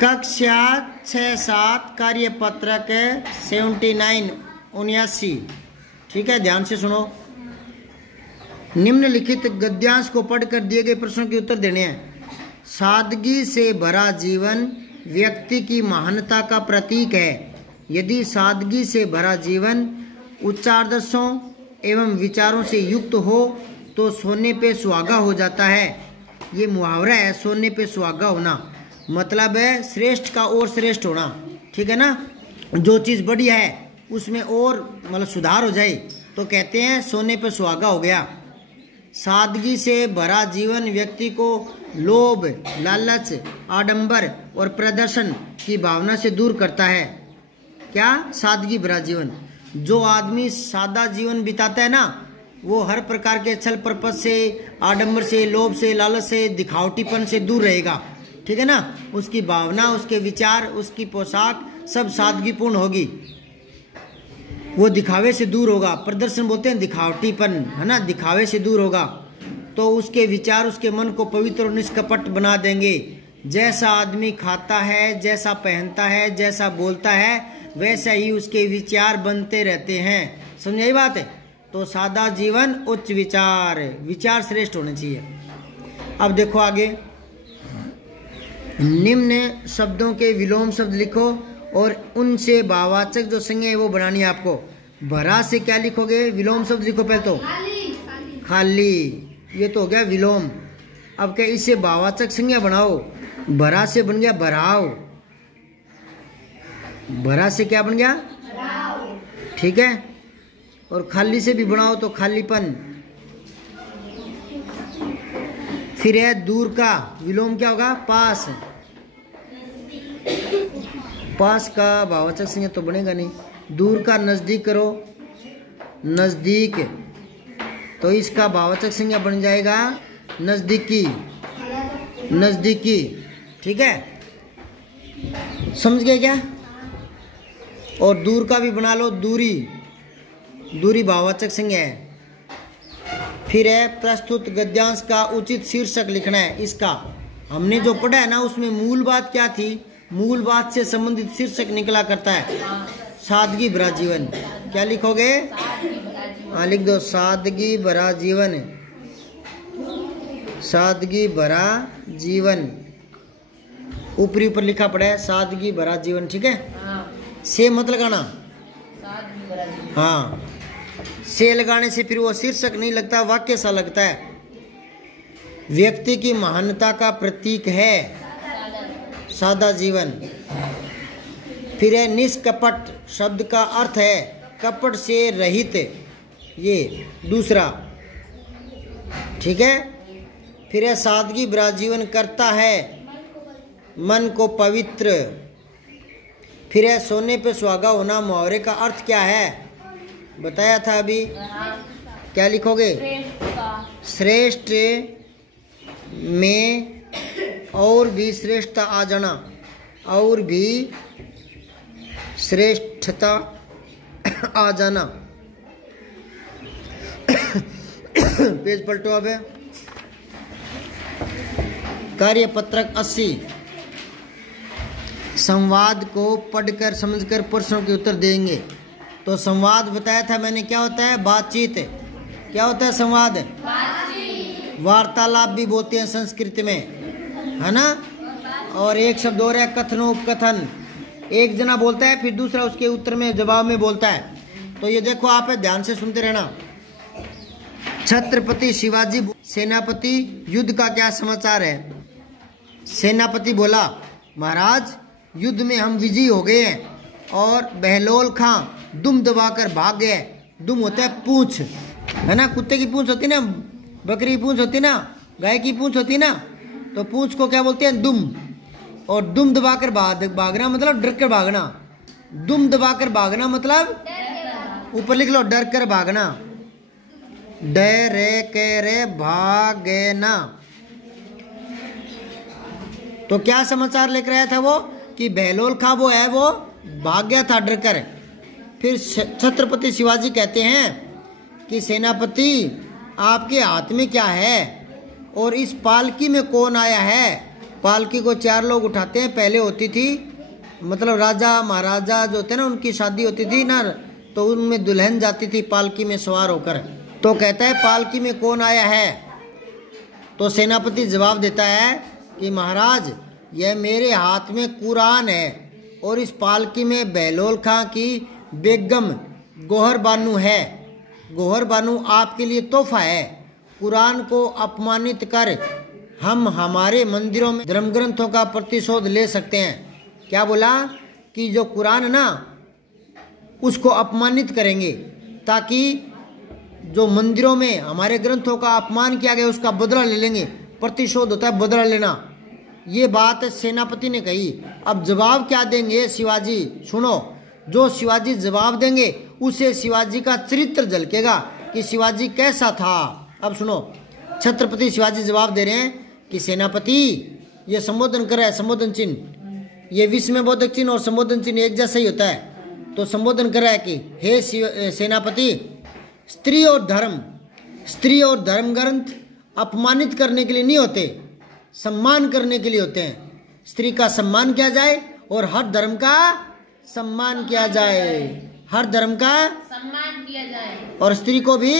कक्षा 6-7 कार्य पत्रक 79 ठीक है, ध्यान से सुनो। निम्नलिखित गद्यांश को पढ़कर दिए गए प्रश्नों के उत्तर देने हैं। सादगी से भरा जीवन व्यक्ति की महानता का प्रतीक है। यदि सादगी से भरा जीवन उच्च आदर्शों एवं विचारों से युक्त हो तो सोने पे सुहागा हो जाता है। ये मुहावरा है, सोने पे सुहागा होना मतलब है श्रेष्ठ का और श्रेष्ठ होना, ठीक है ना। जो चीज़ बढ़िया है उसमें और मतलब सुधार हो जाए तो कहते हैं सोने पे सुहागा हो गया। सादगी से भरा जीवन व्यक्ति को लोभ, लालच, आडंबर और प्रदर्शन की भावना से दूर करता है। क्या? सादगी भरा जीवन। जो आदमी सादा जीवन बिताता है ना, वो हर प्रकार के छल प्रपट से, आडंबर से, लोभ से, लालच से, दिखावटीपन से दूर रहेगा, ठीक है ना। उसकी भावना, उसके विचार, उसकी पोशाक सब सादगीपूर्ण होगी। वो दिखावे से दूर होगा। प्रदर्शन बोलते हैं दिखावटीपन, है ना, दिखावे से दूर होगा। तो उसके विचार उसके मन को पवित्र और निष्कपट बना देंगे। जैसा आदमी खाता है, जैसा पहनता है, जैसा बोलता है, वैसा ही उसके विचार बनते रहते हैं। समझाई बात है? तो सादा जीवन, उच्च विचार, विचार श्रेष्ठ होने चाहिए। अब देखो आगे, निम्न शब्दों के विलोम शब्द लिखो और उनसे भाववाचक जो संज्ञा है वो बनानी है आपको। भरा से क्या लिखोगे? विलोम शब्द लिखो पहले तो। खाली, ये तो हो गया विलोम। अब क्या इससे भाववाचक संज्ञा बनाओ। भरा से बन गया भराव। भरा से क्या बन गया? ठीक है। और खाली से भी बनाओ तो खालीपन। फिर है दूर का विलोम क्या होगा? पास। पास का भाववाचक संज्ञा तो बनेगा नहीं। दूर का नजदीक करो, नजदीक, तो इसका भाववाचक संज्ञा बन जाएगा नजदीकी, नजदीकी, ठीक है। समझ गए क्या? और दूर का भी बना लो दूरी, दूरी भाववाचक संज्ञा है। फिर है प्रस्तुत गद्यांश का उचित शीर्षक लिखना है। इसका हमने जो पढ़ा है ना उसमें मूल बात क्या थी? मूल बात से संबंधित शीर्षक निकला करता है सादगी भरा जीवन। क्या लिखोगे? हाँ लिख दो, सादगी भरा जीवन, सादगी भरा जीवन। ऊपरी ऊपर लिखा पड़ा है सादगी भरा जीवन, ठीक है। से मत लगाना, हाँ, से लगाने से फिर वो शीर्षक नहीं लगता, वाक्य सा लगता है। व्यक्ति की महानता का प्रतीक है सादा जीवन। फिर है निष्कपट, शब्द का अर्थ है कपट से रहित, ये दूसरा, ठीक है। फिर है सादगी भरा जीवन करता है मन को पवित्र। फिर है सोने पे सुहागा होना, मुहावरे का अर्थ क्या है बताया था अभी। क्या लिखोगे? श्रेष्ठ में और भी श्रेष्ठता आ जाना, और भी श्रेष्ठता आ जाना। पेज पलटो अब। कार्यपत्रक 80। संवाद को पढ़कर समझकर प्रश्नों के उत्तर देंगे। तो संवाद बताया था मैंने, क्या होता है? बातचीत। क्या होता है संवाद? वार्तालाप भी बोलते हैं संस्कृत में, है ना। और एक शब्द और है कथनोपकथन। एक जना बोलता है फिर दूसरा उसके उत्तर में जवाब में बोलता है। तो ये देखो आप ध्यान से सुनते रहना। छत्रपति शिवाजी सेनापति, युद्ध का क्या समाचार है? सेनापति बोला, महाराज युद्ध में हम विजयी हो गए हैं और बहलोल खां दुम दबाकर भाग गए। दुम होता है पूंछ, है ना। कुत्ते की पूंछ होती ना, बकरी की पूंछ होती ना, गाय की पूंछ होती ना, तो पूंछ को क्या बोलते हैं? दुम। और दुम दबाकर भागना मतलब डर कर भागना। दुम दबाकर भागना मतलब ऊपर लिख लो, डर कर भागना। डरे के रे भागना। तो क्या समाचार लेकर आया था वो? कि बहलोल खां वो है, वो भाग गया था डर कर। फिर छत्रपति शिवाजी कहते हैं कि सेनापति आपके हाथ में क्या है और इस पालकी में कौन आया है? पालकी को 4 लोग उठाते हैं। पहले होती थी मतलब राजा महाराजा जो होते ना उनकी शादी होती थी ना, तो उनमें दुल्हन जाती थी पालकी में सवार होकर। तो कहता है पालकी में कौन आया है? तो सेनापति जवाब देता है कि महाराज यह मेरे हाथ में कुरान है और इस पालकी में बहलोल खां की बेगम गौहर बानू है। गौहर बानू आपके लिए तोहफा है। कुरान को अपमानित कर हम हमारे मंदिरों में धर्म ग्रंथों का प्रतिशोध ले सकते हैं। क्या बोला कि जो कुरान है ना उसको अपमानित करेंगे ताकि जो मंदिरों में हमारे ग्रंथों का अपमान किया गया उसका बदला ले लेंगे। प्रतिशोध होता है बदला लेना। ये बात सेनापति ने कही। अब जवाब क्या देंगे शिवाजी? सुनो, जो शिवाजी जवाब देंगे उसे शिवाजी का चरित्र झलकेगा कि शिवाजी कैसा था। अब सुनो, छत्रपति शिवाजी जवाब दे रहे हैं कि सेनापति, ये संबोधन कर रहा है, संबोधन चिन्ह ये विस्मयबोधक चिन्ह और संबोधन चिन्ह एक जैसा ही होता है। तो संबोधन कर रहा है कि हे सेनापति, स्त्री और धर्म ग्रंथ अपमानित करने के लिए नहीं होते, सम्मान करने के लिए होते हैं। स्त्री का सम्मान किया जाए और हर धर्म का सम्मान किया जाए, हर धर्म का सम्मान किया जाए और स्त्री को भी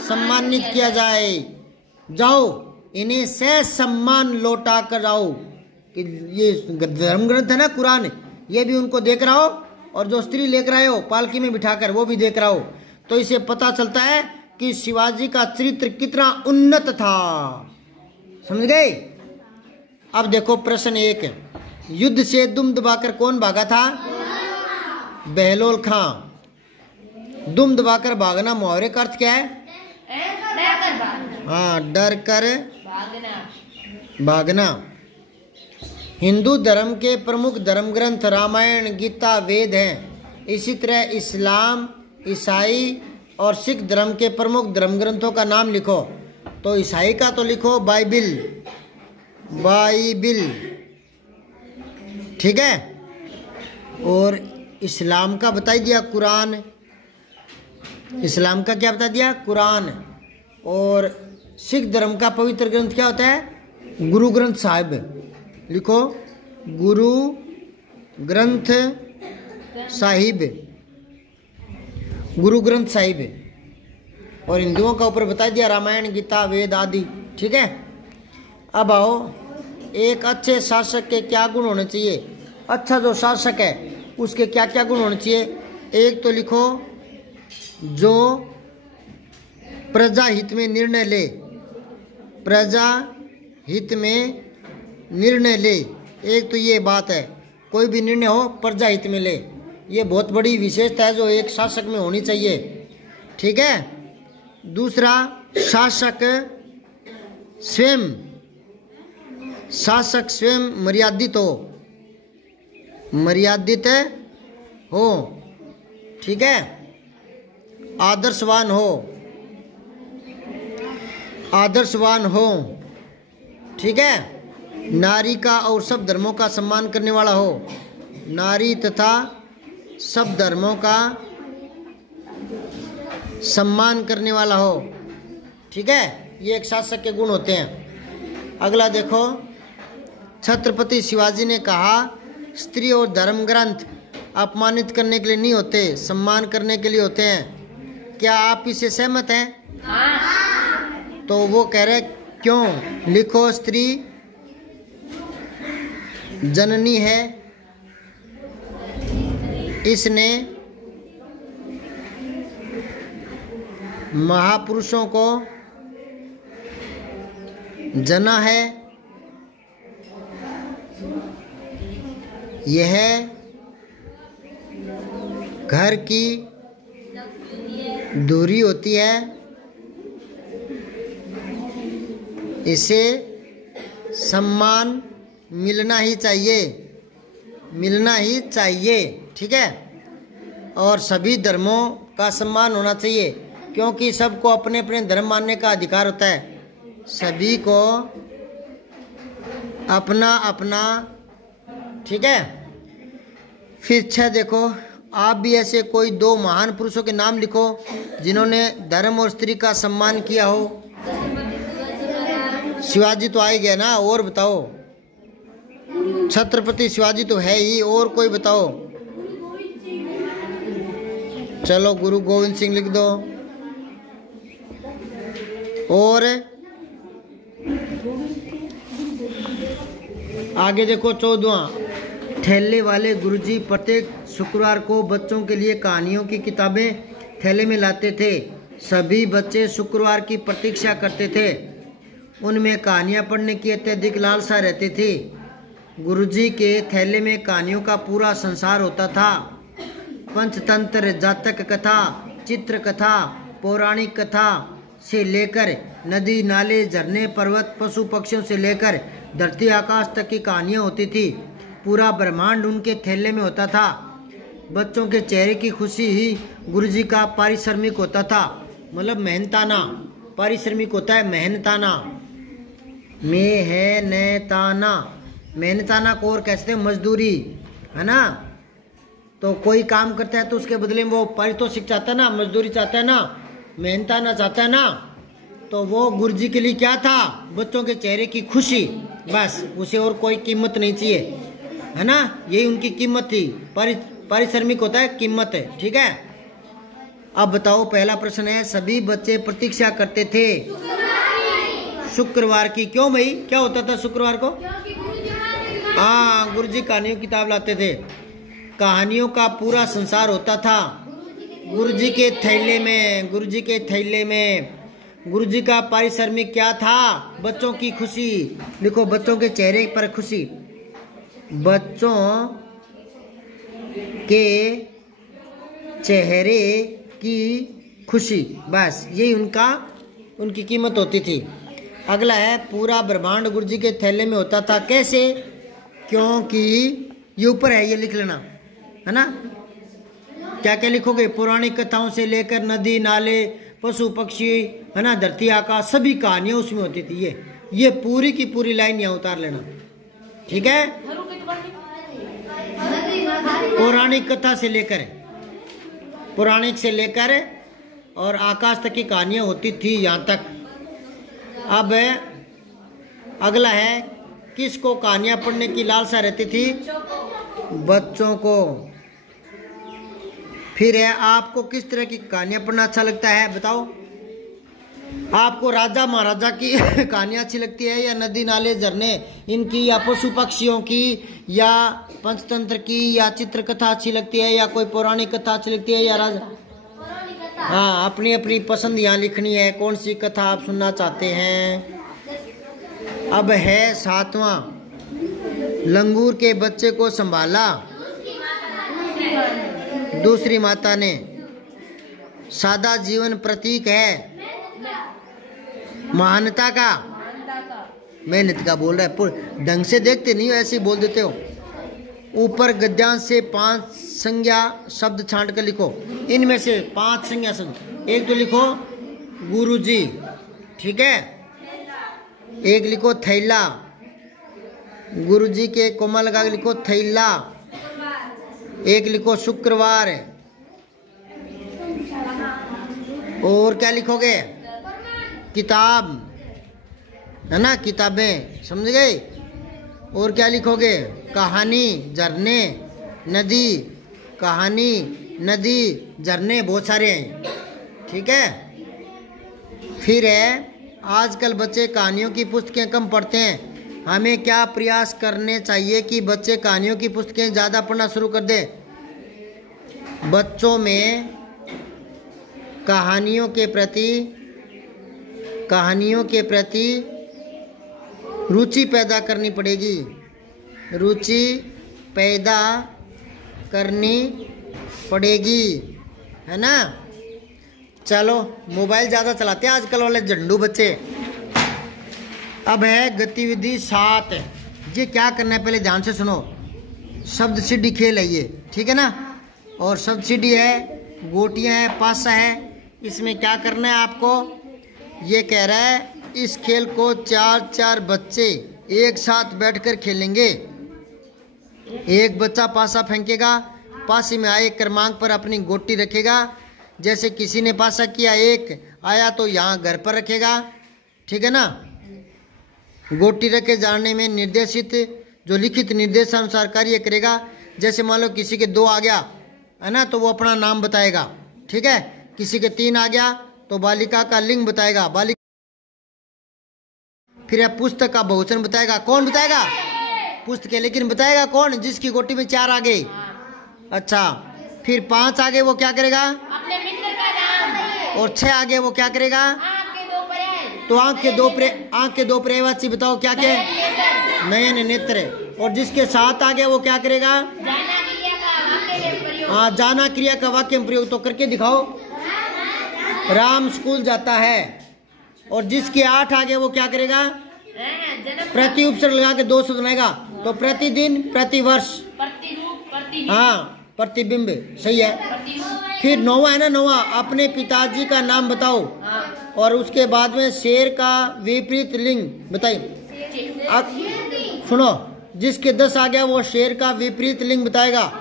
सम्मानित किया जाए। जाओ इन्हें से सम्मान लौटा कर आओ। कि ये धर्म ग्रंथ है ना कुरान, ये भी उनको देख रहा हो और जो स्त्री लेकर आए हो पालकी में बिठाकर वो भी देख रहा हो। तो इसे पता चलता है कि शिवाजी का चरित्र कितना उन्नत था। समझ गए? अब देखो प्रश्न 1, युद्ध से दुम दबाकर कौन भागा था? बहलोल खां। दुम दबाकर भागना मुहावरे का अर्थ क्या है? हाँ, डर कर भागना। हिंदू धर्म के प्रमुख धर्म ग्रंथ रामायण, गीता, वेद हैं। इसी तरह इस्लाम, ईसाई और सिख धर्म के प्रमुख धर्म ग्रंथों का नाम लिखो। तो ईसाई का तो लिखो बाइबिल, ठीक है। और इस्लाम का बता दिया कुरान, इस्लाम का क्या बता दिया? कुरान। और सिख धर्म का पवित्र ग्रंथ क्या होता है? गुरु ग्रंथ साहिब। लिखो गुरु ग्रंथ साहिब, गुरु ग्रंथ साहिब। और हिंदुओं का ऊपर बता दिया रामायण, गीता, वेद आदि, ठीक है। अब आओ, एक अच्छे शासक के क्या गुण होने चाहिए? अच्छा जो शासक है उसके क्या क्या गुण होने चाहिए? एक तो लिखो जो प्रजा हित में निर्णय ले, प्रजा हित में निर्णय ले। एक तो ये बात है, कोई भी निर्णय हो प्रजा हित में ले। ये बहुत बड़ी विशेषता है जो एक शासक में होनी चाहिए, ठीक है। दूसरा, शासक स्वयं मर्यादित हो, ठीक है। आदर्शवान हो, ठीक है। नारी का और सब धर्मों का सम्मान करने वाला हो, नारी तथा सब धर्मों का सम्मान करने वाला हो, ठीक है। ये एक शासक के गुण होते हैं। अगला देखो, छत्रपति शिवाजी ने कहा स्त्री और धर्म ग्रंथ अपमानित करने के लिए नहीं होते, सम्मान करने के लिए होते हैं। क्या आप इससे सहमत हैं? तो वो कह रहे क्यों? लिखो स्त्री जननी है, इसने महापुरुषों को जना है, यह घर की दूरी होती है, इसे सम्मान मिलना ही चाहिए, ठीक है। और सभी धर्मों का सम्मान होना चाहिए क्योंकि सबको अपने अपने धर्म मानने का अधिकार होता है, सभी को अपना अपना, ठीक है। फिर 6 देखो, आप भी ऐसे कोई 2 महान पुरुषों के नाम लिखो जिन्होंने धर्म और स्त्री का सम्मान किया हो। शिवाजी तो आ ही गया ना, और बताओ। छत्रपति शिवाजी तो है ही, और कोई बताओ। चलो गुरु गोविंद सिंह लिख दो। और आगे देखो 14वां, थैले वाले गुरुजी प्रत्येक शुक्रवार को बच्चों के लिए कहानियों की किताबें थैले में लाते थे। सभी बच्चे शुक्रवार की प्रतीक्षा करते थे। उनमें कहानियां पढ़ने की अत्यधिक लालसा रहती थी। गुरुजी के थैले में कहानियों का पूरा संसार होता था। पंचतंत्र, जातक कथा, चित्र कथा, पौराणिक कथा से लेकर नदी नाले झरने पर्वत पशु पक्षियों से लेकर धरती आकाश तक की कहानियाँ होती थी। पूरा ब्रह्मांड उनके थैले में होता था। बच्चों के चेहरे की खुशी ही गुरुजी का पारिश्रमिक होता था। मतलब मेहनताना, पारिश्रमिक होता है मेहनताना, मेहनताना, मेहनताना को और कहते हैं मजदूरी, है ना। तो कोई काम करता है तो उसके बदले में वो पारितोषिक चाहता है ना, मजदूरी चाहता है ना, मेहनताना चाहता है ना। तो वो गुरुजी के लिए क्या था? बच्चों के चेहरे की खुशी, बस, उसे और कोई कीमत नहीं चाहिए, है ना। यही उनकी कीमत थी। पारिश्रमिक होता है कीमत है, ठीक है। अब बताओ, पहला प्रश्न है, सभी बच्चे प्रतीक्षा करते थे शुक्रवार की। क्यों भाई, क्या होता था शुक्रवार को? हाँ, गुरुजी कहानियों की किताब लाते थे। कहानियों का पूरा संसार होता था गुरुजी के थैले में। गुरुजी के थैले में गुरुजी का पारिश्रमिक क्या था? बच्चों की खुशी। देखो, बच्चों के चेहरे पर खुशी, बच्चों के चेहरे की खुशी, बस यही उनकी कीमत होती थी। अगला है, पूरा ब्रह्मांड गुरुजी के थैले में होता था। कैसे? क्योंकि ये ऊपर है, ये लिख लेना, है ना। क्या क्या लिखोगे? पौराणिक कथाओं से लेकर नदी नाले पशु पक्षी, है ना, धरती आकाश, सभी कहानियां उसमें होती थी। ये पूरी की पूरी लाइन यहाँ उतार लेना, ठीक है। पौराणिक कथा से लेकर, पौराणिक से लेकर और आकाश तक की कहानियां होती थी यहाँ तक। अब अगला है, किसको कहानियां पढ़ने की लालसा रहती थी? बच्चों को। फिर है, आपको किस तरह की कहानियां पढ़ना अच्छा लगता है? बताओ। आपको राजा महाराजा की कहानियां अच्छी लगती है, या नदी नाले झरने इनकी, या पशु पक्षियों की, या पंचतंत्र की, या चित्र कथा अच्छी लगती है, या कोई पौराणिक कथा अच्छी लगती है, या राजा? हाँ, अपनी अपनी पसंद यहाँ लिखनी है, कौन सी कथा आप सुनना चाहते हैं। अब है 7वां, लंगूर के बच्चे को संभाला दूसरी माता ने। सादा जीवन प्रतीक है महानता का, मेहनत का बोल रहा है। ढंग से देखते नहीं हो, ऐसे ही बोल देते हो। ऊपर गद्यांश से 5 संज्ञा शब्द छांट कर लिखो। इनमें से 5 संज्ञा शब्द, एक तो लिखो गुरुजी, ठीक है। एक लिखो थैला, गुरुजी के कोमा लगा के लिखो थैला। एक लिखो शुक्रवार, और क्या लिखोगे? किताब, है ना, किताबें, समझ गए। और क्या लिखोगे? कहानी, झरने, नदी, कहानी, नदी, झरने, बहुत सारे हैं, ठीक है। फिर है, आजकल बच्चे कहानियों की पुस्तकें कम पढ़ते हैं। हमें क्या प्रयास करने चाहिए कि बच्चे कहानियों की पुस्तकें ज़्यादा पढ़ना शुरू कर दें? बच्चों में कहानियों के प्रति रुचि पैदा करनी पड़ेगी। रुचि पैदा करनी पड़ेगी, है ना। चलो, मोबाइल ज़्यादा चलाते हैं आजकल वाले झंडू बच्चे। अब है गतिविधि 7। ये क्या करना है पहले ध्यान से सुनो। शब्द सीढ़ी खेल है ये, ठीक है ना। और शब्द सीढ़ी है, गोटियां है, पासा है। इसमें क्या करना है आपको? ये कह रहा है, इस खेल को 4-4 बच्चे एक साथ बैठकर खेलेंगे। एक बच्चा पासा फेंकेगा, पासे में आए क्रमांक पर अपनी गोटी रखेगा। जैसे किसी ने पासा किया 1 आया तो यहाँ घर पर रखेगा, ठीक है ना। गोटी रखे जाने में निर्देशित जो लिखित निर्देशानुसार कार्य करेगा। जैसे मान लो किसी के 2 आ गया है ना, तो वो अपना नाम बताएगा, ठीक है। किसी के 3 आ गया तो बालिका का लिंग बताएगा, बालिका। फिर है पुस्तक का बहुवचन बताएगा। कौन बताएगा? पुस्तक है, लेकिन बताएगा कौन? जिसकी गोटी में 4 आ गए। अच्छा, फिर 5 आ गए वो क्या करेगा? अपने मित्र का नाम। और 6 आ गए वो क्या करेगा? तो आंख के दो पर्यायवाची बताओ क्या क्या? नयन, नेत्र। और जिसके 7 आ गया वो क्या करेगा? हाँ, जाना क्रिया का वाक्य में प्रयोग। तो करके दिखाओ। राम स्कूल जाता है। और जिसके 8 आ गए वो क्या करेगा? प्रति उपसर्ग लगा के 2 शब्द बनाएगा। तो प्रतिदिन, प्रतिवर्ष, हाँ, प्रतिबिंब, सही है। फिर 9वां है ना, 9वां, अपने पिताजी का नाम बताओ। और उसके बाद में शेर का विपरीत लिंग बताइए। सुनो, जिसके 10 आ गया वो शेर का विपरीत लिंग बताएगा,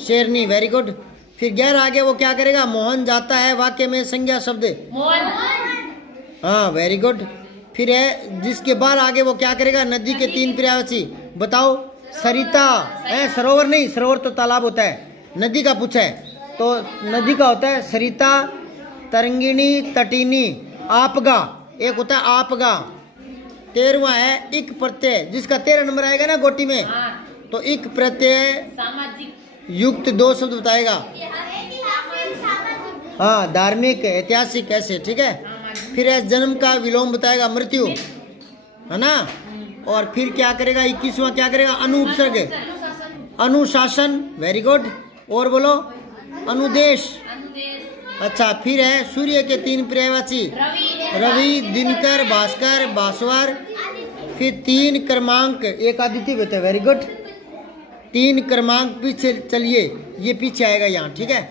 शेरनी। Very good. फिर 11 आ गया वो क्या करेगा? मोहन जाता है, वाक्य में संज्ञा शब्द मोहन। हाँ, वेरी गुड। फिर है जिसके 12 आगे वो क्या करेगा? नदी के 3 पर्यायवाची बताओ। सरिता है, सरोवर नहीं, सरोवर तो तालाब होता है। नदी का पूछा है तो नदी का होता है सरिता, तरंगिणी, तटीनी, आपगा, एक होता है आपगा। 13वां है इक प्रत्यय, जिसका 13 नंबर आएगा ना गोटी में, तो इक प्रत्यय युक्त 2 शब्द बताएगा। हाँ, धार्मिक, ऐतिहासिक, ऐसे, ठीक है। फिर है जन्म का विलोम बताएगा, मृत्यु, है ना। और फिर क्या करेगा? 21वां क्या करेगा? अनुपसर्ग, अनुशासन, वेरी गुड। और बोलो, अनुदेश। अच्छा, फिर है सूर्य के 3 पर्यायवाची, रवि, दिनकर, भास्कर, भास्वर। फिर 3 क्रमांक, एक आदित्य होता है, वेरी गुड। 3 क्रमांक पीछे चलिए, ये पीछे आएगा यहाँ, ठीक है।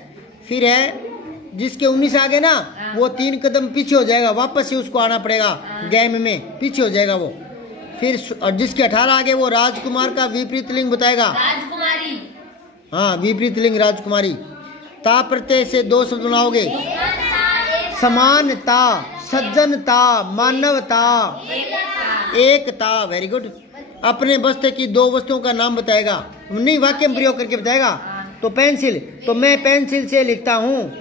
फिर है जिसके 19 आ गए ना, वो 3 कदम पीछे हो जाएगा, वापस से उसको आना पड़ेगा, गेम में पीछे हो जाएगा वो। फिर और जिसके 18 आ गए वो राजकुमार का विपरीत लिंग बताएगा, राजकुमारी। हाँ, विपरीत लिंग राजकुमारी। ता प्रत्यय से 2 शब्द बनाओगे, समानता, सज्जनता, मानवता, एकता, वेरी गुड। अपने बस्ते की 2 वस्तुओं का नाम बताएगा, नहीं, वाक्य में प्रयोग करके बताएगा। तो पेंसिल, तो मैं पेंसिल से लिखता हूँ,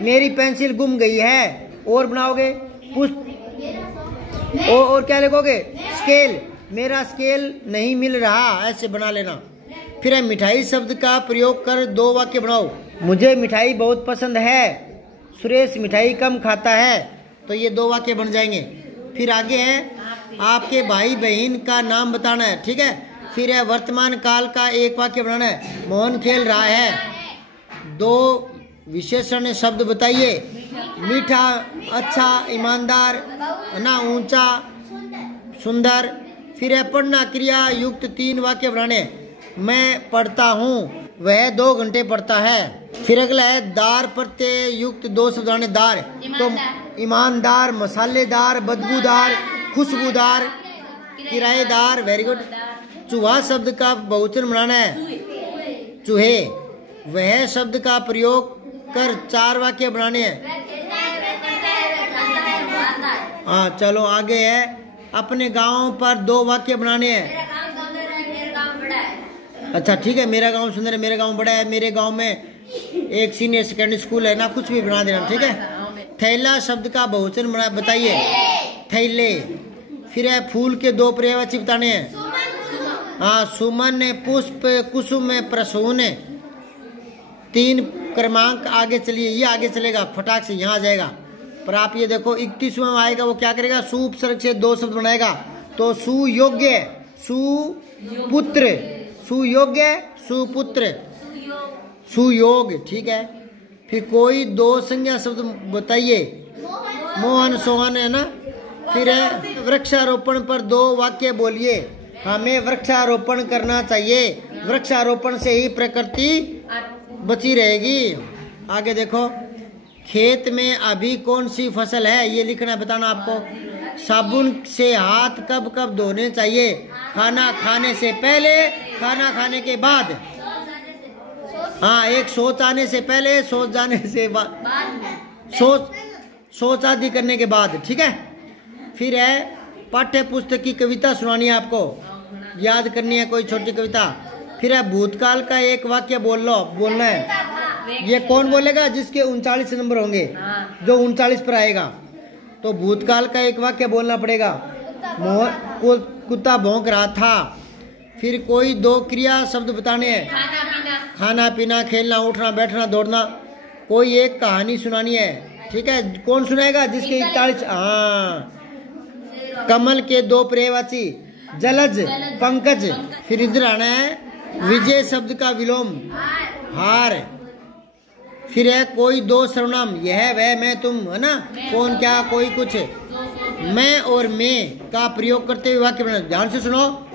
मेरी पेंसिल गुम गई है। और बनाओगे और क्या लिखोगे? स्केल, मेरा स्केल नहीं मिल रहा, ऐसे बना लेना। फिर है मिठाई शब्द का प्रयोग कर 2 वाक्य बनाओ। मुझे मिठाई बहुत पसंद है, सुरेश मिठाई कम खाता है। तो ये 2 वाक्य बन जाएंगे। फिर आगे है आपके भाई बहन का नाम बताना है, ठीक है। फिर है वर्तमान काल का 1 वाक्य बनाना है, मोहन खेल रहा है। 2 विशेषण शब्द बताइए, मीठा, अच्छा, ईमानदार, ना, ऊंचा, सुंदर। फिर है पढ़ना क्रिया युक्त 3 वाक्य बनाने, मैं पढ़ता हूँ, वह 2 घंटे पढ़ता है। फिर अगला है दार प्रत्यय युक्त 2 शब्द बनाने, दार, तो ईमानदार, मसालेदार, बदबूदार, खुशबूदार, किराएदार, वेरी गुड। चूहा शब्द का बहुवचन बनाना है, चूहे। वह शब्द का प्रयोग कर 4 वाक्य बनाने हैं। हाँ, चलो आगे है अपने गांव पर 2 वाक्य बनाने हैं। अच्छा, ठीक है, मेरा गांव सुंदर है, मेरे गांव बड़ा है, मेरे गांव में एक सीनियर सेकेंडरी स्कूल है ना, कुछ भी बना देना, ठीक है। थैला शब्द का बहुवचन बताइए, थैले। फिर है फूल के 2 पर्यायवाची बताने हैं। हाँ, सुमन, पुष्प, कुसुम, प्रसून। 3 क्रमांक आगे चलिए, ये आगे चलेगा, फटाक से यहाँ आ जाएगा। पर आप ये देखो 31वां में आएगा वो क्या करेगा? सुपसर्ग से 2 शब्द बनाएगा। तो सुयोग्य, सुपुत्र, सुयोग्य, सुपुत्र, सुयोग, ठीक है। फिर कोई 2 संज्ञा शब्द बताइए, मोहन, सोहन, है ना। फिर है वृक्षारोपण पर 2 वाक्य बोलिए, हमें वृक्षारोपण करना चाहिए, वृक्षारोपण से ही प्रकृति बची रहेगी। आगे देखो, खेत में अभी कौन सी फसल है ये लिखना है, बताना आपको। साबुन से हाथ कब कब धोने चाहिए? खाना खाने से पहले, खाना खाने के बाद। हाँ, एक सोच आने से पहले, सोच जाने से बाद, सोच आदि करने के बाद, ठीक है। फिर है पाठ्य पुस्तक की कविता सुनानी है आपको। याद करनी है कोई छोटी कविता। फिर है भूतकाल का एक वाक्य बोलना है। ये कौन बोलेगा? जिसके 39 नंबर होंगे, जो 39 पर आएगा। तो भूतकाल का एक वाक्य बोलना पड़ेगा। कुत्ता भौंक रहा था। फिर कोई 2 क्रिया शब्द बताने हैं। खाना पीना, खेलना, उठना, बैठना, दौड़ना। कोई एक कहानी सुनानी है। ठीक है, कौन सुनाएगा? जिसके 41। हाँ, कमल के 2 पर्यायवाची, जलज, पंकज। फिर इधर आना है विजय शब्द का विलोम, हार। फिर है कोई 2 सर्वनाम, यह, वह, मैं, तुम, है ना। कौन, क्या, कोई, कुछ। मैं और मैं का प्रयोग करते हुए वाक्य बनाना। ध्यान से सुनो।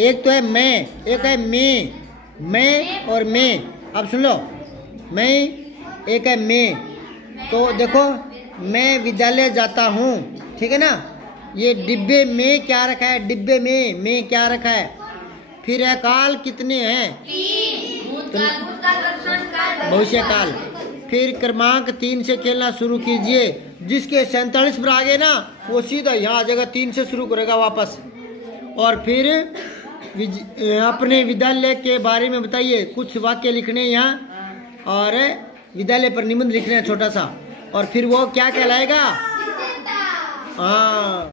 एक तो है मैं, एक है मैं और मैं। अब सुन लो, मैं, एक है मैं। तो देखो, मैं विद्यालय जाता हूँ। ठीक है ना। ये डिब्बे में क्या रखा है? डिब्बे में क्या रखा है? फिर है काल कितने हैं? 3 भविष्य काल। फिर क्रमांक 3 से खेलना शुरू कीजिए। जिसके 47 पर आ गए ना, वो सीधा यहाँ आ जाएगा, 3 से शुरू करेगा वापस। और फिर अपने विद्यालय के बारे में बताइए। कुछ वाक्य लिखने यहाँ, और विद्यालय पर निबंध लिखना है छोटा सा। और फिर वो क्या कहलाएगा? हाँ।